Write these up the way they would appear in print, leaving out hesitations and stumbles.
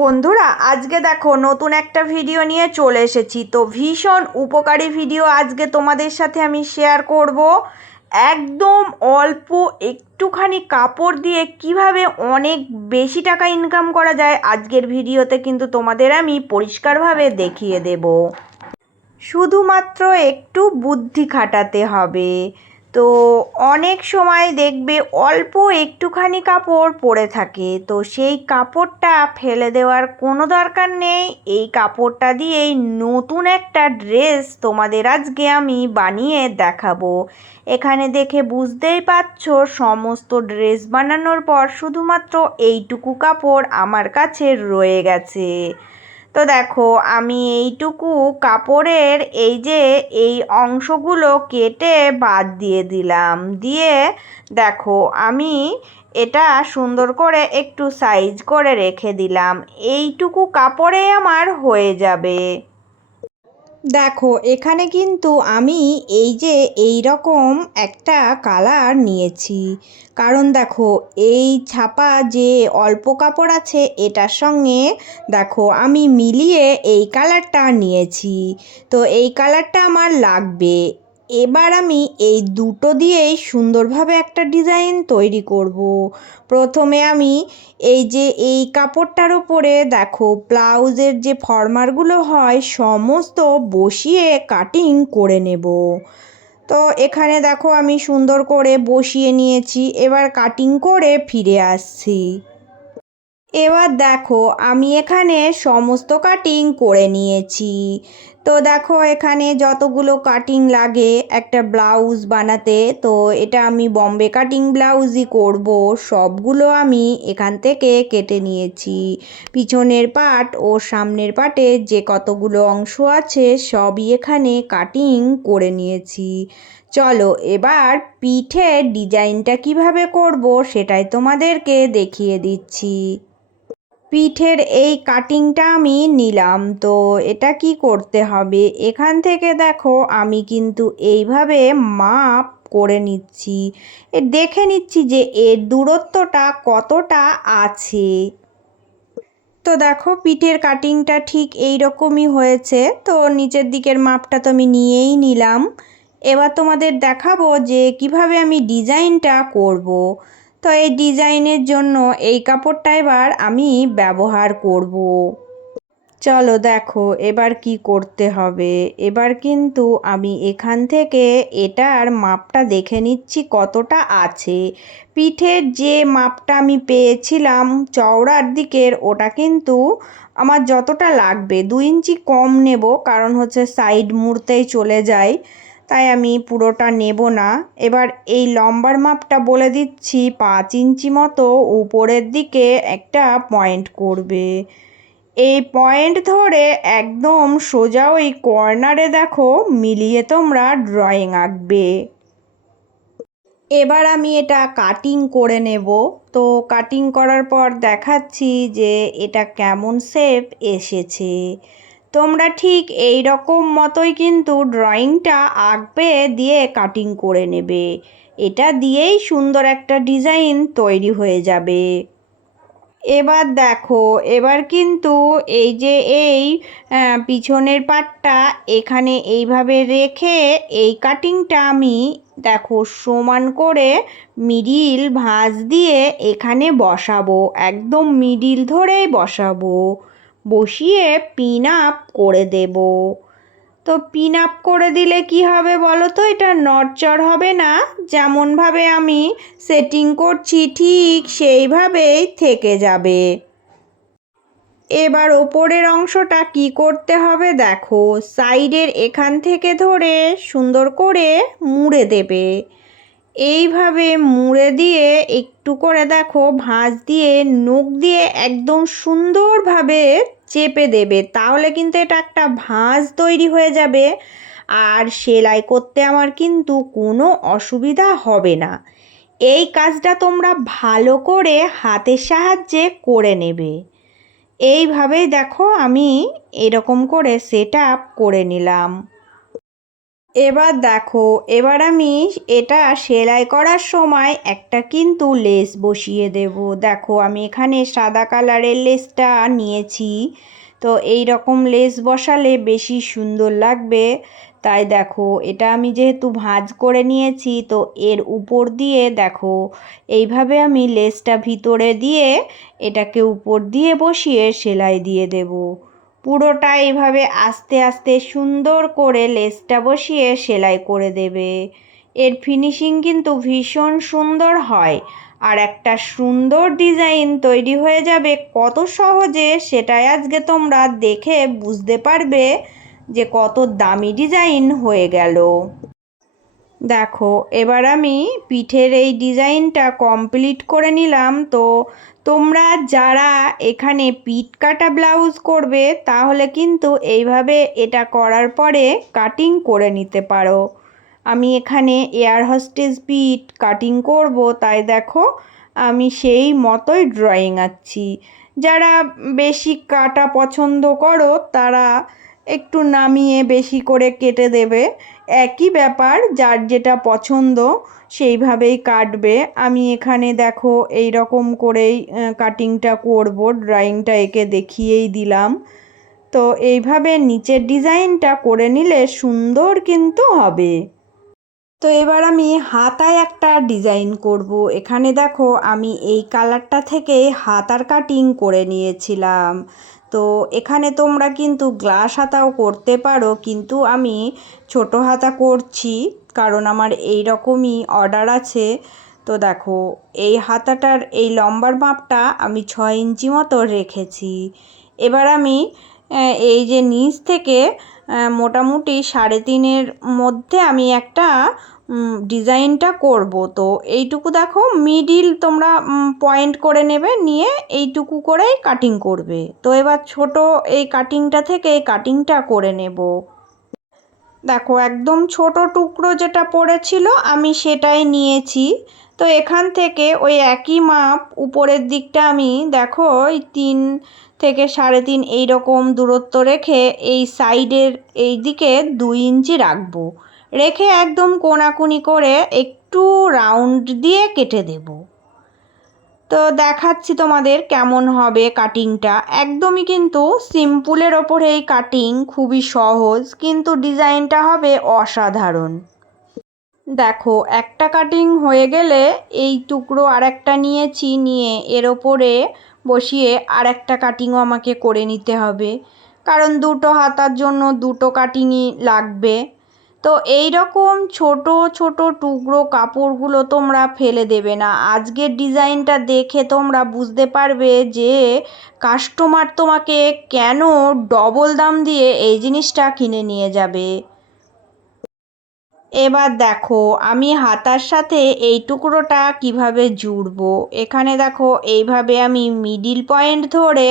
বন্ধুরা আজকে দেখো নতুন একটা ভিডিও নিয়ে চলে এসেছি। তো ভীষণ উপকারী ভিডিও আজকে তোমাদের সাথে আমি শেয়ার করব। একদম অল্প একটুখানি কাপড় দিয়ে কিভাবে অনেক বেশি টাকা ইনকাম করা যায় আজকের ভিডিওতে কিন্তু তোমাদের আমি পরিষ্কারভাবে দেখিয়ে দেব। শুধুমাত্র একটু বুদ্ধি খাটাতে হবে। তো অনেক সময় দেখবে অল্প একটুখানি কাপড় পরে থাকে, তো সেই কাপড়টা ফেলে দেওয়ার কোনো দরকার নেই। এই কাপড়টা দিয়েই নতুন একটা ড্রেস তোমাদের আজকে আমি বানিয়ে দেখাবো। এখানে দেখে বুঝতেই পারছো সমস্ত ড্রেস বানানোর পর শুধুমাত্র এইটুকু কাপড় আমার কাছে রয়ে গেছে। তো দেখো আমি এইটুকু কাপড়ের এই অংশগুলো কেটে বাদ দিয়ে দিলাম। দিয়ে দেখো আমি এটা সুন্দর করে একটু সাইজ করে রেখে দিলাম। এইটুকু কাপড়ে আমার হয়ে যাবে। দেখো এখানে কিন্তু আমি এই রকম একটা কালার নিয়েছি, কারণ দেখো এই ছাপা যে অল্প কাপড় আছে এটার সঙ্গে দেখো আমি মিলিয়ে এই কালারটা নিয়েছি। তো এই কালারটা আমার লাগবে। এবার আমি এই দুটো দিয়েই সুন্দরভাবে একটা ডিজাইন তৈরি করব। প্রথমে আমি এই কাপড়টার উপরে দেখো ব্লাউজের যে ফর্মারগুলো হয় সমস্ত বসিয়ে কাটিং করে নেব। তো এখানে দেখো আমি সুন্দর করে বসিয়ে নিয়েছি, এবার কাটিং করে ফিরে আসছি। এবার দেখো আমি এখানে সমস্ত কাটিং করে নিয়েছি। তো দেখো এখানে যতগুলো কাটিং লাগে একটা ব্লাউজ বানাতে, তো এটা আমি বম্বে কাটিং ব্লাউজই করব। সবগুলো আমি এখান থেকে কেটে নিয়েছি। পিছনের পার্ট ও সামনের পার্টের যে কতগুলো অংশ আছে সবই এখানে কাটিং করে নিয়েছি। চলো এবার পিঠের ডিজাইনটা কিভাবে করব সেটাই তোমাদেরকে দেখিয়ে দিচ্ছি। পিঠের এই কাটিংটা আমি নিলাম। তো এটা কি করতে হবে, এখান থেকে দেখো আমি কিন্তু এইভাবে মাপ করে নিচ্ছি, দেখে নিচ্ছি যে এর দূরত্বটা কতটা আছে। তো দেখো পিঠের কাটিংটা ঠিক এই রকমই হয়েছে। তো নিচের দিকের মাপটা তো আমি নিয়েই নিলাম। এবার তোমাদের দেখাবো যে কিভাবে আমি ডিজাইনটা করব। তো এই ডিজাইনের জন্য এই কাপড়টা এবার আমি ব্যবহার করব। চলো দেখো এবার কি করতে হবে। এবার কিন্তু আমি এখান থেকে এটার মাপটা দেখে নিচ্ছি কতটা আছে। পিঠের যে মাপটা আমি পেয়েছিলাম চওড়ার দিকের, ওটা কিন্তু আমার যতটা লাগবে 2 ইঞ্চি কম নেব, কারণ হচ্ছে সাইড মুড়তেই চলে যায়, তাই আমি পুরোটা নেব না। এবার এই লম্বার মাপটা বলে দিচ্ছি, 5 ইঞ্চি মতো উপরের দিকে একটা পয়েন্ট করবে। এই পয়েন্ট ধরে একদম সোজা ওই কর্নারে দেখো মিলিয়ে তোমরা ড্রয়িং আঁকবে। এবার আমি এটা কাটিং করে নেব। তো কাটিং করার পর দেখাচ্ছি যে এটা কেমন শেপ এসেছে। তোমরা ঠিক এই রকম মতোই কিন্তু ড্রয়িংটা আঁকবে, দিয়ে কাটিং করে নেবে। এটা দিয়েই সুন্দর একটা ডিজাইন তৈরি হয়ে যাবে। এবার দেখো এবার কিন্তু এই পিছনের পাটটা এখানে এইভাবে রেখে এই কাটিংটা আমি দেখো সমান করে মিডিল ভাঁজ দিয়ে এখানে বসাবো, একদম মিডিল ধরেই বসাবো। বসিয়ে পিন আপ করে দেব। তো পিন আপ করে দিলে কি হবে বলো তো, এটা নড়চড় হবে না। যেমনভাবে আমি সেটিং করছি ঠিক সেইভাবেই থেকে যাবে। এবার ওপরের অংশটা কি করতে হবে দেখো, সাইডের এখান থেকে ধরে সুন্দর করে মুড়ে দেবে। এইভাবে মুড়ে দিয়ে একটু করে দেখো ভাঁজ দিয়ে নখ দিয়ে একদম সুন্দরভাবে চেপে দেবে, তাহলে কিন্তু এটা একটা ভাঁজ তৈরি হয়ে যাবে। আর সেলাই করতে আমার কিন্তু কোনো অসুবিধা হবে না। এই কাজটা তোমরা ভালো করে হাতের সাহায্যে করে নেবে। এইভাবেই দেখো আমি এরকম করে সেট আপ করে নিলাম। এবার দেখো, এবার আমি এটা সেলাই করার সময় একটা কিন্তু লেস বসিয়ে দেব। দেখো আমি এখানে সাদা কালারের লেসটা নিয়েছি। তো এই রকম লেস বসালে বেশি সুন্দর লাগবে। তাই দেখো, এটা আমি যেহেতু ভাঁজ করে নিয়েছি, তো এর উপর দিয়ে দেখো এইভাবে আমি লেসটা ভিতরে দিয়ে এটাকে উপর দিয়ে বসিয়ে সেলাই দিয়ে দেব। পুরোটা এইভাবে আস্তে আস্তে সুন্দর করে লেসটা বসিয়ে সেলাই করে দেবে। এর ফিনিশিং কিন্তু ভীষণ সুন্দর হয়, আর একটা সুন্দর ডিজাইন তৈরি হয়ে যাবে কত সহজে, সেটাই আজকে তোমরা দেখে বুঝতে পারবে যে কত দামি ডিজাইন হয়ে গেল। দেখো এবার আমি পিঠের এই ডিজাইনটা কমপ্লিট করে নিলাম। তো তোমরা যারা এখানে পিঠ কাটা ব্লাউজ করবে তাহলে কিন্তু এইভাবে এটা করার পরে কাটিং করে নিতে পারো। আমি এখানে এয়ার হোস্টেস পিঠ কাটিং করব, তাই দেখো আমি সেই মতোই ড্রয়িং আঁকছি। যারা বেশি কাটা পছন্দ করো তারা একটু নামিয়ে বেশি করে কেটে দেবে। একই ব্যাপার, যার যেটা পছন্দ সেইভাবেই কাটবে। আমি এখানে দেখো এই রকম করেই কাটিংটা করব, ড্রয়িংটা এঁকে দেখিয়েই দিলাম। তো এইভাবে নিচের ডিজাইনটা করে নিলে সুন্দর কিন্তু হবে। তো এবার আমি হাতায় একটা ডিজাইন করব। এখানে দেখো আমি এই কালারটা থেকে হাতার কাটিং করে নিয়েছিলাম। তো এখানে তোমরা কিন্তু গ্লাস হাতাও করতে পারো, কিন্তু আমি ছোট হাতা করছি কারণ আমার এই রকমই অর্ডার আছে। তো দেখো এই হাতাটার এই লম্বার মাপটা আমি 6 ইঞ্চি মতো রেখেছি। এবার আমি এই যে নিচ থেকে মোটামুটি 3.5-এর মধ্যে আমি একটা ডিজাইনটা করব। তো এইটুকু দেখো মিডিল তোমরা পয়েন্ট করে নেবে, নিয়ে এইটুকু করেই কাটিং করবে। তো এবার ছোট এই কাটিংটা থেকে এই কাটিংটা করে নেব। দেখো একদম ছোট টুকরো যেটা পড়েছিল আমি সেটাই নিয়েছি। তো এখান থেকে ওই একই মাপ উপরের দিকটা আমি দেখো ওই 3 থেকে 3.5 এই রকম দূরত্ব রেখে এই সাইডের এই দিকে 2 ইঞ্চি রাখবো। রেখে একদম কোণাকুনি করে একটু রাউন্ড দিয়ে কেটে দেব। তো দেখাচ্ছি তোমাদের কেমন হবে কাটিংটা। একদমই কিন্তু সিম্পলের ওপরে এই কাটিং, খুবই সহজ, কিন্তু ডিজাইনটা হবে অসাধারণ। দেখো একটা কাটিং হয়ে গেলে এই টুকরো আরেকটা নিয়েছি, নিয়ে এর ওপরে বসিয়ে আরেকটা কাটিংও আমাকে করে নিতে হবে, কারণ দুটো হাতার জন্য দুটো কাটিংই লাগবে। তো এই রকম ছোট ছোট টুকরো কাপড়গুলো তোমরা ফেলে দেবে না। আজকের ডিজাইনটা দেখে তোমরা বুঝতে পারবে যে কাস্টমার তোমাকে কেন ডবল দাম দিয়ে এই জিনিসটা কিনে নিয়ে যাবে। এবার দেখো আমি হাতার সাথে এই টুকরোটা কিভাবে জুড়বো। এখানে দেখো এইভাবে আমি মিডিল পয়েন্ট ধরে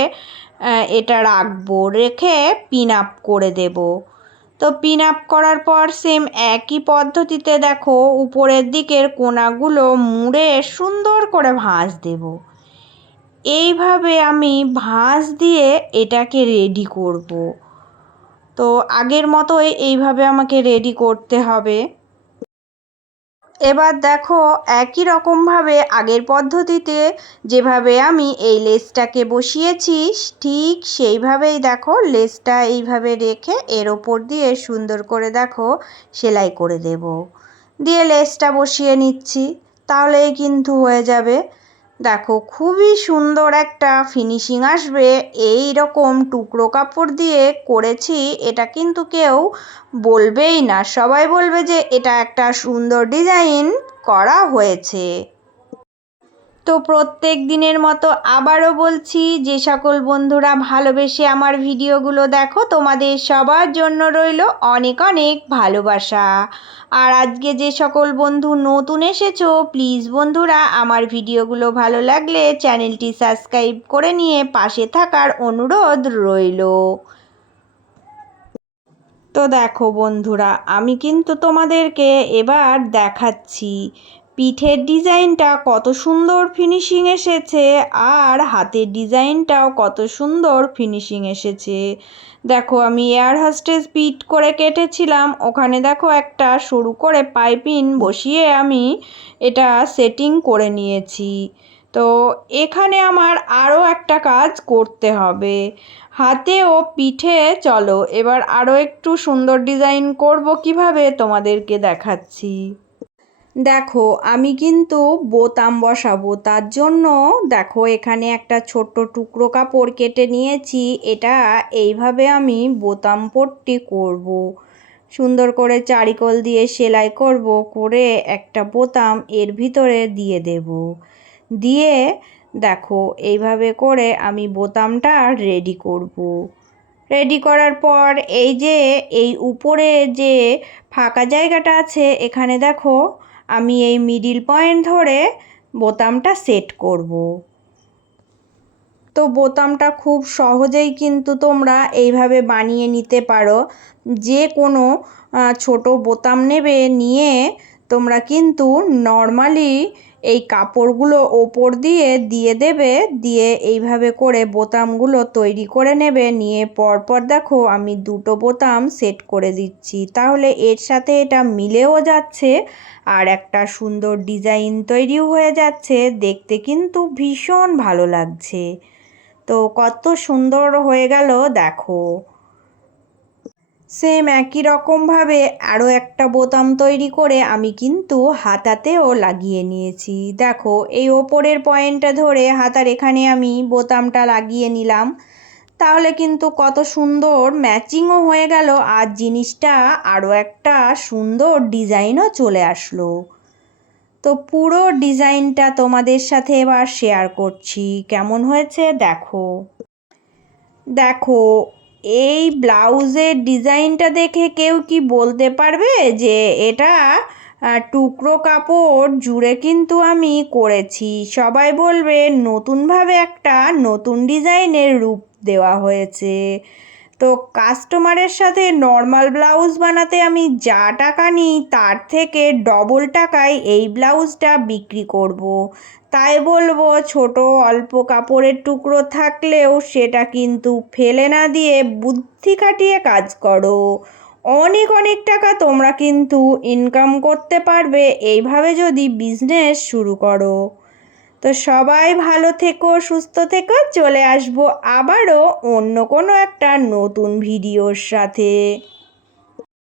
এটা রাখবো, রেখে পিন আপ করে দেব। তো পিন আপ করার পর সেম একই পদ্ধতিতে দেখো উপরের দিকের কোণাগুলো মুড়ে সুন্দর করে ভাঁজ দেব। এইভাবে আমি ভাঁজ দিয়ে এটাকে রেডি করব। তো আগের মতোই এইভাবে আমাকে রেডি করতে হবে। এবার দেখো একই রকমভাবে আগের পদ্ধতিতে যেভাবে আমি এই লেসটাকে বসিয়েছি ঠিক সেইভাবেই দেখো লেসটা এইভাবে রেখে এর ওপর দিয়ে সুন্দর করে দেখো সেলাই করে দেব। দিয়ে লেসটা বসিয়ে নিচ্ছি, তাহলেই কিন্তু হয়ে যাবে। দেখো খুবই সুন্দর একটা ফিনিশিং আসবে। এই রকম টুকরো কাপড় দিয়ে করেছি, এটা কিন্তু কেউ বলবেই না, সবাই বলবে যে এটা একটা সুন্দর ডিজাইন করা হয়েছে। তো প্রত্যেক দিনের মতো আবারও বলছি, যে সকল বন্ধুরা ভালোবেসে আমার ভিডিওগুলো দেখো তোমাদের সবার জন্য রইল অনেক অনেক ভালোবাসা। আর আজকে যে সকল বন্ধু নতুন এসেছো, প্লিজ বন্ধুরা আমার ভিডিওগুলো ভালো লাগলে চ্যানেলটি সাবস্ক্রাইব করে নিয়ে পাশে থাকার অনুরোধ রইল। তো দেখো বন্ধুরা আমি কিন্তু তোমাদেরকে এবার দেখাচ্ছি পিঠের ডিজাইনটা কত সুন্দর ফিনিশিং এসেছে, আর হাতের ডিজাইনটাও কত সুন্দর ফিনিশিং এসেছে। দেখো আমি এয়ার হোস্টেস পিঠ করে কেটেছিলাম, ওখানে দেখো একটা সরু করে পাইপিং বসিয়ে আমি এটা সেটিং করে নিয়েছি। তো এখানে আমার আরও একটা কাজ করতে হবে, হাতে ও পিঠে। চলো এবার আরও একটু সুন্দর ডিজাইন করব, কিভাবে তোমাদেরকে দেখাচ্ছি। দেখো আমি কিন্তু বোতাম বসাবো, তার জন্য দেখো এখানে একটা ছোট্ট টুকরো কাপড় কেটে নিয়েছি। এটা এইভাবে আমি বোতাম পট্টি করব, সুন্দর করে চারিকোল দিয়ে সেলাই করব, করে একটা বোতাম এর ভিতরে দিয়ে দেব। দিয়ে দেখো এইভাবে করে আমি বোতামটা রেডি করব। রেডি করার পর এই যে এই উপরে যে ফাঁকা জায়গাটা আছে, এখানে দেখো আমি এই মিডিল পয়েন্ট ধরে বোতামটা সেট করব। তো বোতামটা খুব সহজেই কিন্তু তোমরা এইভাবে বানিয়ে নিতে পারো। যে কোনো ছোট বোতাম নেবে, নিয়ে তোমরা কিন্তু নর্মালি এই কাপড়গুলো ওপর দিয়ে দিয়ে দেবে, দিয়ে এইভাবে করে বোতামগুলো তৈরি করে নেবে। নিয়ে পরপর দেখো আমি দুটো বোতাম সেট করে দিচ্ছি, তাহলে এর সাথে এটা মিলেও যাচ্ছে আর একটা সুন্দর ডিজাইন তৈরিও হয়ে যাচ্ছে। দেখতে কিন্তু ভীষণ ভালো লাগছে। তো কত সুন্দর হয়ে গেল দেখো। সেম একই রকমভাবে আরও একটা বোতাম তৈরি করে আমি কিন্তু হাতাতেও লাগিয়ে নিয়েছি। দেখো এই ওপরের পয়েন্টটা ধরে হাতার এখানে আমি বোতামটা লাগিয়ে নিলাম, তাহলে কিন্তু কত সুন্দর ম্যাচিংও হয়ে গেল, আর জিনিসটা আরও একটা সুন্দর ডিজাইনও চলে আসলো। তো পুরো ডিজাইনটা তোমাদের সাথে এবার শেয়ার করছি, কেমন হয়েছে দেখো। দেখো এই ব্লাউজের ডিজাইনটা দেখে কেউ কি বলতে পারবে যে এটা টুকরো কাপড় জুড়ে কিন্তু আমি করেছি? সবাই বলবে নতুনভাবে একটা নতুন ডিজাইনের রূপ দেওয়া হয়েছে। তো কাস্টমারের সাথে নর্মাল ব্লাউজ বানাতে আমি যা টাকা নিই তার থেকে ডবল টাকায় এই ব্লাউজটা বিক্রি করব। তাই বলবো ছোট অল্প কাপড়ের টুকরো থাকলেও সেটা কিন্তু ফেলে না দিয়ে বুদ্ধি খাটিয়ে কাজ করো। অনেক অনেক টাকা তোমরা কিন্তু ইনকাম করতে পারবে এইভাবে যদি বিজনেস শুরু করো। তো সবাই ভালো থেকো, সুস্থ থেকো। চলে আসবো আবারও অন্য কোনো একটা নতুন ভিডিওর সাথে।